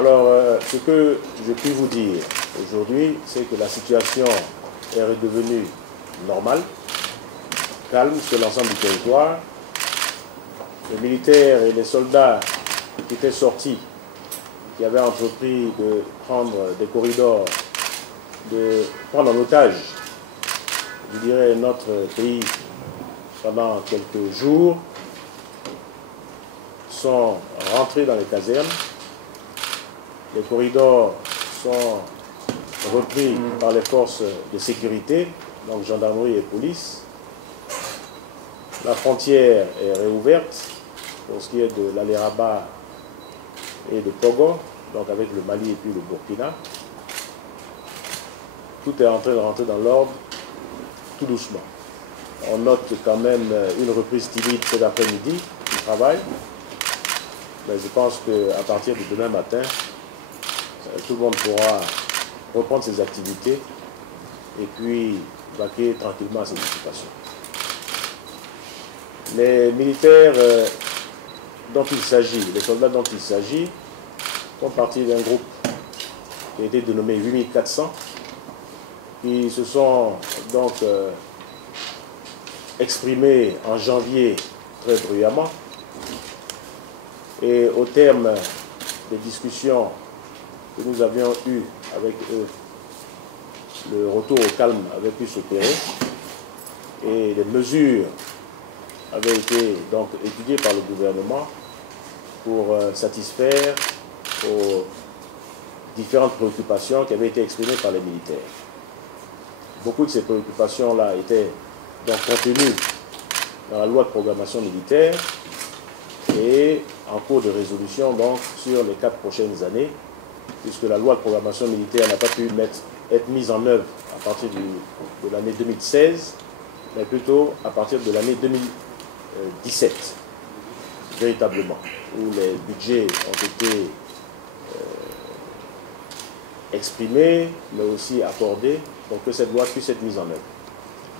Alors, ce que je puis vous dire aujourd'hui, c'est que la situation est redevenue normale, calme sur l'ensemble du territoire. Les militaires et les soldats qui étaient sortis, qui avaient entrepris de prendre des corridors, de prendre en otage, je dirais, notre pays pendant quelques jours, sont rentrés dans les casernes. Les corridors sont repris par les forces de sécurité, donc gendarmerie et police. La frontière est réouverte pour ce qui est de l'Alé-Rabat et de Togo, donc avec le Mali et puis le Burkina. Tout est en train de rentrer dans l'ordre, tout doucement. On note quand même une reprise timide cet après-midi du travail, mais je pense qu'à partir de demain matin, tout le monde pourra reprendre ses activités et puis vaquer tranquillement à ses occupations. Les militaires dont il s'agit, les soldats dont il s'agit, font partie d'un groupe qui a été dénommé 8400, qui se sont donc exprimés en janvier très bruyamment. Et au terme des discussions que nous avions eues avec eux, le retour au calme avait pu s'opérer et les mesures avaient été donc étudiées par le gouvernement pour satisfaire aux différentes préoccupations qui avaient été exprimées par les militaires. Beaucoup de ces préoccupations-là étaient donc contenues dans la loi de programmation militaire et en cours de résolution donc sur les 4 prochaines années, puisque la loi de programmation militaire n'a pas pu être mise en œuvre à partir de l'année 2016, mais plutôt à partir de l'année 2017, véritablement, où les budgets ont été exprimés, mais aussi accordés pour que cette loi puisse être mise en œuvre.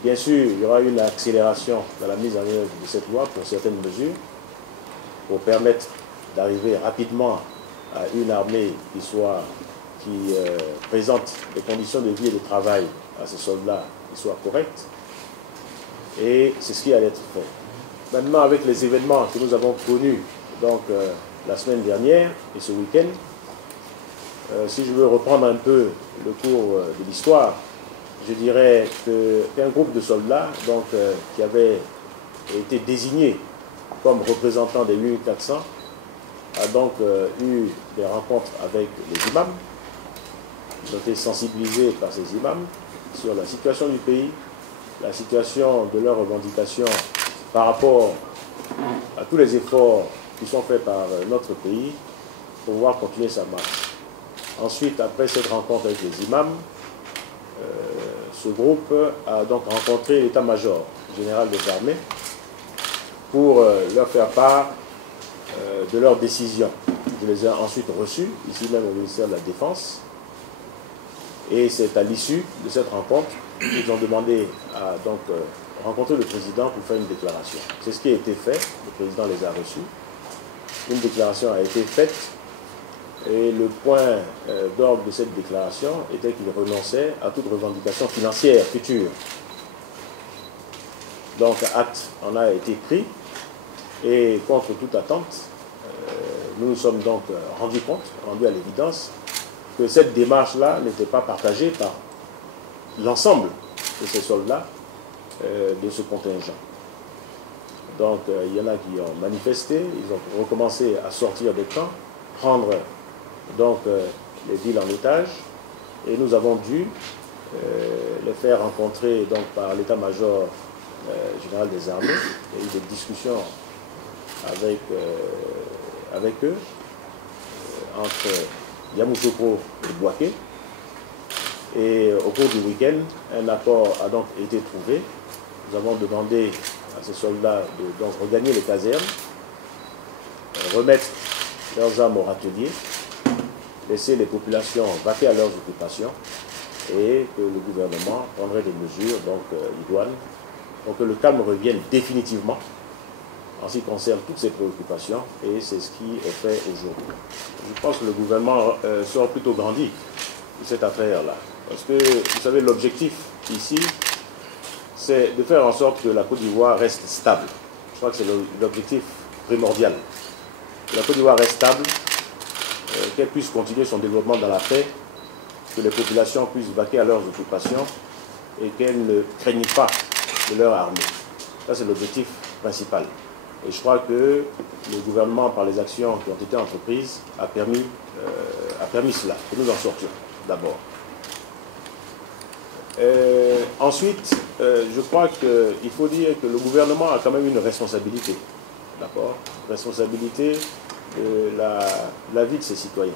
Bien sûr, il y aura une accélération dans la mise en œuvre de cette loi pour certaines mesures, pour permettre d'arriver rapidement à une armée qui présente des conditions de vie et de travail à ces soldats qui soient correctes. Et c'est ce qui allait être fait. Maintenant, avec les événements que nous avons connus donc, la semaine dernière et ce week-end, si je veux reprendre un peu le cours de l'histoire, je dirais qu'un groupe de soldats donc, qui avait été désigné comme représentant des 8400 a donc eu des rencontres avec les imams. Ils ont été sensibilisés par ces imams sur la situation du pays, la situation de leurs revendications par rapport à tous les efforts qui sont faits par notre pays pour pouvoir continuer sa marche. Ensuite, après cette rencontre avec les imams, ce groupe a donc rencontré l'état-major général des armées pour leur faire part de leurs décisions. Je les ai ensuite reçus, ici même au ministère de la Défense. Et c'est à l'issue de cette rencontre qu'ils ont demandé à donc, rencontrer le président pour faire une déclaration. C'est ce qui a été fait, le président les a reçus. Une déclaration a été faite et le point d'ordre de cette déclaration était qu'il renonçait à toute revendication financière future. Donc acte en a été pris et contre toute attente, nous nous sommes donc rendus à l'évidence que cette démarche-là n'était pas partagée par l'ensemble de ces soldats de ce contingent. Donc il y en a qui ont manifesté, ils ont recommencé à sortir des camps, prendre donc les villes en otage, et nous avons dû les faire rencontrer donc, par l'état-major général des armées. Il y a eu des discussions avec eux, entre Yamoussoukro et Bouaké. Et au cours du week-end, un accord a donc été trouvé. Nous avons demandé à ces soldats de donc, regagner les casernes, remettre leurs armes au râtelier, laisser les populations vaquer à leurs occupations et que le gouvernement prendrait des mesures donc, idoines pour que le calme revienne définitivement en ce qui concerne toutes ces préoccupations, et c'est ce qui est fait aujourd'hui. Je pense que le gouvernement sort plutôt grandi de cette affaire-là. Parce que, vous savez, l'objectif ici, c'est de faire en sorte que la Côte d'Ivoire reste stable. Je crois que c'est l'objectif primordial. Que la Côte d'Ivoire reste stable, qu'elle puisse continuer son développement dans la paix, que les populations puissent vaquer à leurs occupations et qu'elles ne craignent pas de leur armée. Ça, c'est l'objectif principal. Et je crois que le gouvernement, par les actions qui ont été entreprises, a permis cela, que nous en sortions d'abord. Ensuite, je crois qu'il faut dire que le gouvernement a quand même une responsabilité, d'accord? Responsabilité de la vie de ses citoyens,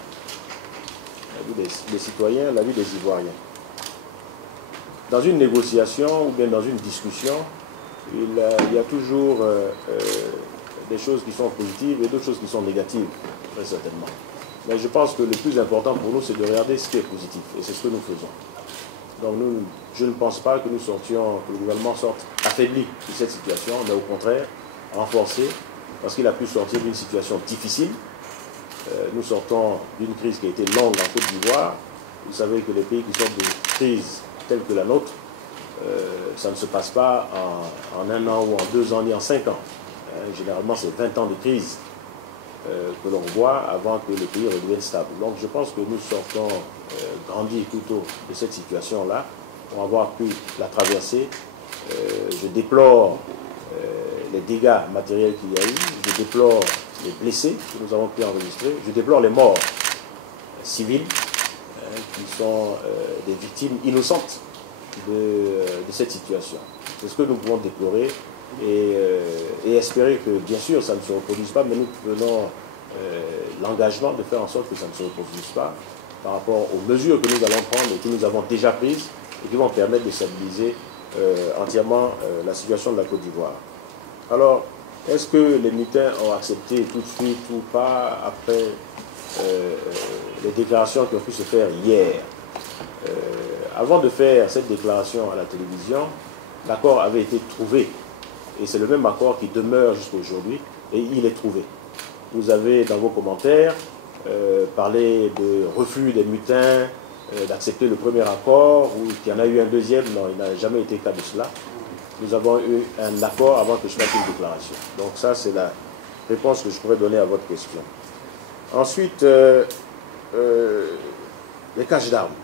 la vie des citoyens, la vie des Ivoiriens. Dans une négociation ou bien dans une discussion, il y a toujours des choses qui sont positives et d'autres choses qui sont négatives, très certainement. Mais je pense que le plus important pour nous, c'est de regarder ce qui est positif, et c'est ce que nous faisons. Donc je ne pense pas que que le gouvernement sorte affaibli de cette situation, mais au contraire, renforcé, parce qu'il a pu sortir d'une situation difficile. Nous sortons d'une crise qui a été longue en Côte d'Ivoire. Vous savez que les pays qui sortent de crises telles que la nôtre, ça ne se passe pas en 1 an ou en 2 ans, ni en 5 ans. Généralement, c'est 20 ans de crise que l'on voit avant que le pays redevienne stable. Donc je pense que nous sortons grandis plutôt de cette situation-là pour avoir pu la traverser. Je déplore les dégâts matériels qu'il y a eu, je déplore les blessés que nous avons pu enregistrer, je déplore les morts civiles qui sont des victimes innocentes de cette situation. C'est ce que nous pouvons déplorer et espérer que, bien sûr, ça ne se reproduise pas, mais nous prenons l'engagement de faire en sorte que ça ne se reproduise pas par rapport aux mesures que nous allons prendre et que nous avons déjà prises et qui vont permettre de stabiliser entièrement la situation de la Côte d'Ivoire. Alors, est-ce que les mutins ont accepté tout de suite ou pas après les déclarations qui ont pu se faire hier? Avant de faire cette déclaration à la télévision, l'accord avait été trouvé. Et c'est le même accord qui demeure jusqu'à aujourd'hui, et il est trouvé. Vous avez dans vos commentaires parlé de refus des mutins, d'accepter le premier accord, ou qu'il y en a eu un deuxième. Non, il n'a jamais été cas de cela. Nous avons eu un accord avant que je fasse une déclaration. Donc ça, c'est la réponse que je pourrais donner à votre question. Ensuite, les caches d'armes.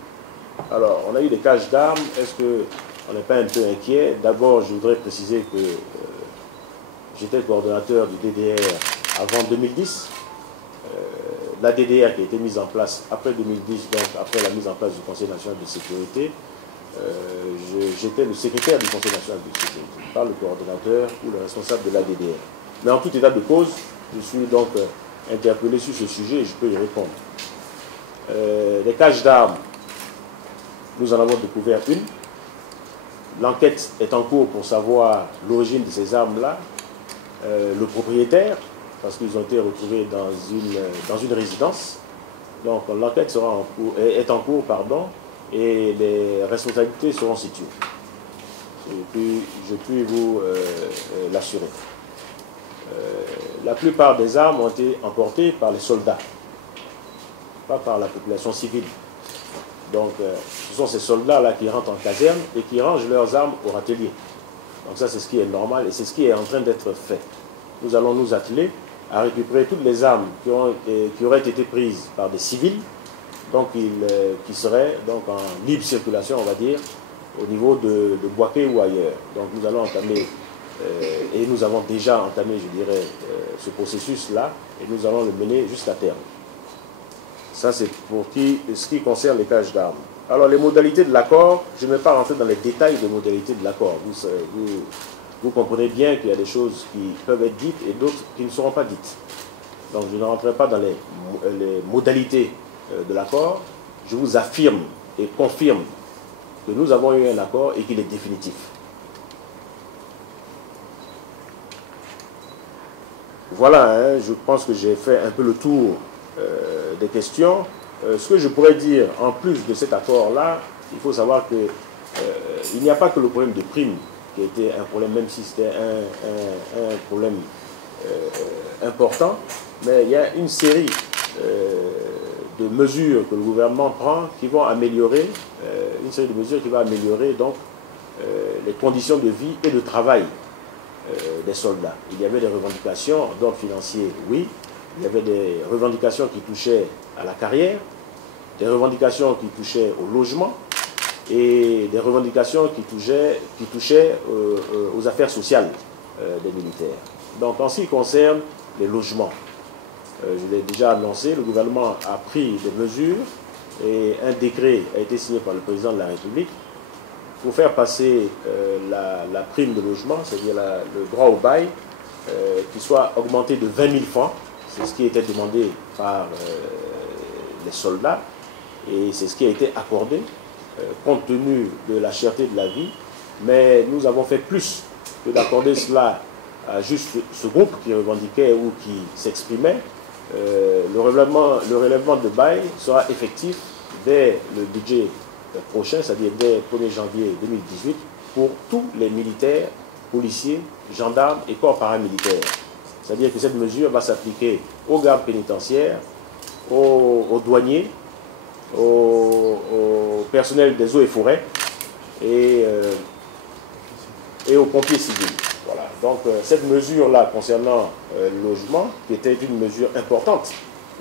Alors, on a eu des caches d'armes. Est-ce qu'on n'est pas un peu inquiet? D'abord, je voudrais préciser que j'étais coordonnateur du DDR avant 2010. La DDR qui a été mise en place après 2010, donc après la mise en place du Conseil national de sécurité, j'étais le secrétaire du Conseil national de sécurité, pas le coordonnateur ou le responsable de la DDR. Mais en tout état de cause, je suis donc interpellé sur ce sujet et je peux y répondre. Les caches d'armes, nous en avons découvert une. L'enquête est en cours pour savoir l'origine de ces armes-là, le propriétaire, parce qu'ils ont été retrouvés dans une résidence. Donc l'enquête est en cours, et les responsabilités seront situées. Et puis, je puis vous l'assurer. La plupart des armes ont été emportées par les soldats, pas par la population civile. Donc, ce sont ces soldats-là qui rentrent en caserne et qui rangent leurs armes au râtelier. Donc ça, c'est ce qui est normal et c'est ce qui est en train d'être fait. Nous allons nous atteler à récupérer toutes les armes qui auraient été prises par des civils, donc qui seraient donc en libre circulation, on va dire, au niveau de Boaké ou ailleurs. Donc nous allons entamer, et nous avons déjà entamé, je dirais, ce processus-là, et nous allons le mener jusqu'à terme. Ça, c'est pour ce qui concerne les caches d'armes. Alors, les modalités de l'accord, je ne vais pas rentrer dans les détails des modalités de l'accord. Vous comprenez bien qu'il y a des choses qui peuvent être dites et d'autres qui ne seront pas dites. Donc, je ne rentrerai pas dans les modalités de l'accord. Je vous affirme et confirme que nous avons eu un accord et qu'il est définitif. Voilà, hein, je pense que j'ai fait un peu le tour des questions. Ce que je pourrais dire, en plus de cet accord-là, il faut savoir qu'il n'y a pas que le problème de prime qui a été un problème, même si c'était un problème important, mais il y a une série de mesures que le gouvernement prend qui vont améliorer, donc les conditions de vie et de travail des soldats. Il y avait des revendications d'ordre financier, oui. Il y avait des revendications qui touchaient à la carrière, des revendications qui touchaient au logement et des revendications qui touchaient aux affaires sociales des militaires. Donc en ce qui concerne les logements, je l'ai déjà annoncé, le gouvernement a pris des mesures et un décret a été signé par le président de la République pour faire passer la prime de logement, c'est-à-dire le droit au bail, qui soit augmenté de 20 000 francs. C'est ce qui était demandé par les soldats et c'est ce qui a été accordé compte tenu de la cherté de la vie. Mais nous avons fait plus que d'accorder cela à juste ce groupe qui revendiquait ou qui s'exprimait. Le relèvement de bail sera effectif dès le budget prochain, c'est-à-dire dès le 1er janvier 2018, pour tous les militaires, policiers, gendarmes et corps paramilitaires. C'est-à-dire que cette mesure va s'appliquer aux gardes pénitentiaires, aux douaniers, au personnel des eaux et forêts et aux pompiers civils. Voilà. Donc cette mesure-là concernant le logement, qui était une mesure importante,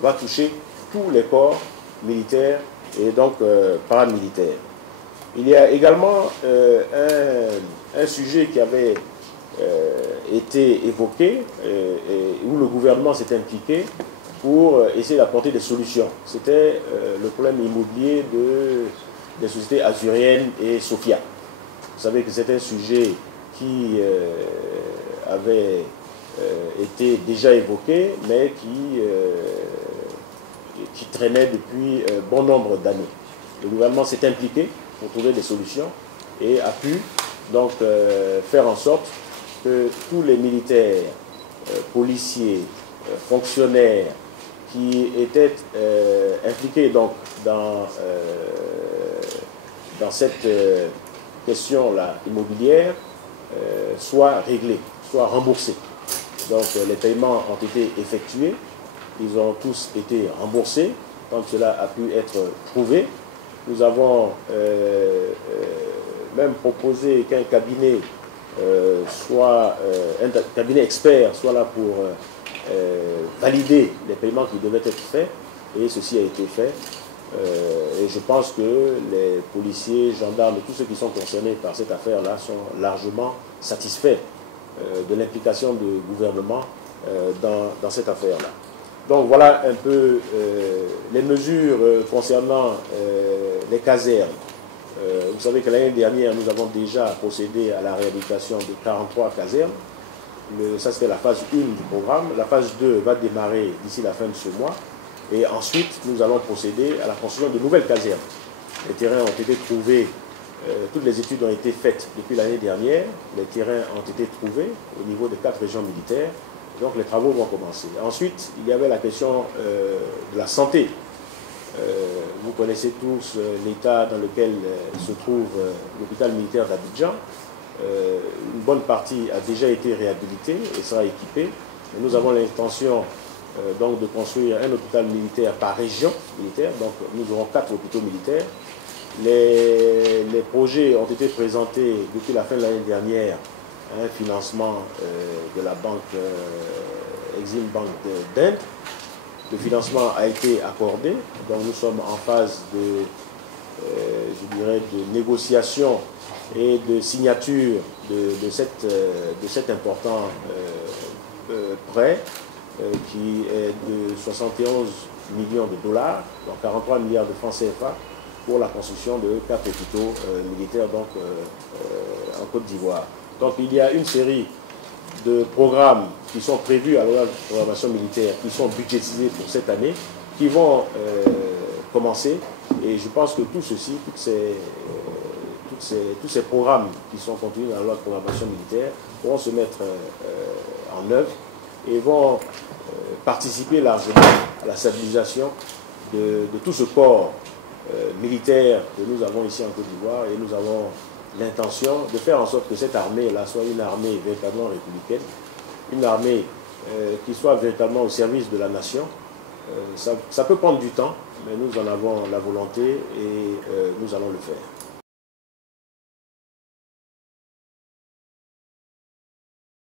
va toucher tous les corps militaires et donc paramilitaires. Il y a également un sujet qui avait été évoqué et où le gouvernement s'est impliqué pour essayer d'apporter des solutions. C'était le problème immobilier des sociétés azuriennes et Sofia. Vous savez que c'est un sujet qui avait été déjà évoqué, mais qui traînait depuis bon nombre d'années. Le gouvernement s'est impliqué pour trouver des solutions et a pu donc faire en sorte que tous les militaires, policiers, fonctionnaires qui étaient impliqués donc dans cette question-là immobilière soient réglés, soient remboursés. Donc les paiements ont été effectués, ils ont tous été remboursés quand cela a pu être prouvé. Nous avons même proposé qu'un cabinet un cabinet expert soit là pour valider les paiements qui devaient être faits, et ceci a été fait. Et je pense que les policiers, gendarmes et tous ceux qui sont concernés par cette affaire-là sont largement satisfaits de l'implication du gouvernement dans cette affaire-là. Donc voilà un peu les mesures concernant les casernes. Vous savez que l'année dernière, nous avons déjà procédé à la réhabilitation de 43 casernes. Ça, c'était la phase 1 du programme. La phase 2 va démarrer d'ici la fin de ce mois. Et ensuite, nous allons procéder à la construction de nouvelles casernes. Les terrains ont été trouvés, toutes les études ont été faites depuis l'année dernière. Les terrains ont été trouvés au niveau des 4 régions militaires. Donc les travaux vont commencer. Ensuite, il y avait la question de la santé. Vous connaissez tous l'état dans lequel se trouve l'hôpital militaire d'Abidjan. Une bonne partie a déjà été réhabilitée et sera équipée. Et nous avons l'intention donc de construire un hôpital militaire par région militaire. Donc nous aurons 4 hôpitaux militaires. Les projets ont été présentés depuis la fin de l'année dernière à un financement de la banque Exim Bank d'Inde. Le financement a été accordé, donc nous sommes en phase je dirais, de négociation et de signature de cet important prêt qui est de 71 millions de dollars, donc 43 milliards de francs CFA pour la construction de 4 hôpitaux militaires donc, en Côte d'Ivoire. Donc il y a une série de programmes qui sont prévus à la programmation militaire, qui sont budgétisés pour cette année, qui vont commencer. Et je pense que tout ceci, tous ces programmes qui sont contenus dans la loi de programmation militaire pourront se mettre en œuvre et vont participer largement à la stabilisation de tout ce corps militaire que nous avons ici en Côte d'Ivoire, et nous avons l'intention de faire en sorte que cette armée-là soit une armée véritablement républicaine, une armée qui soit véritablement au service de la nation. Ça peut prendre du temps, mais nous en avons la volonté et nous allons le faire.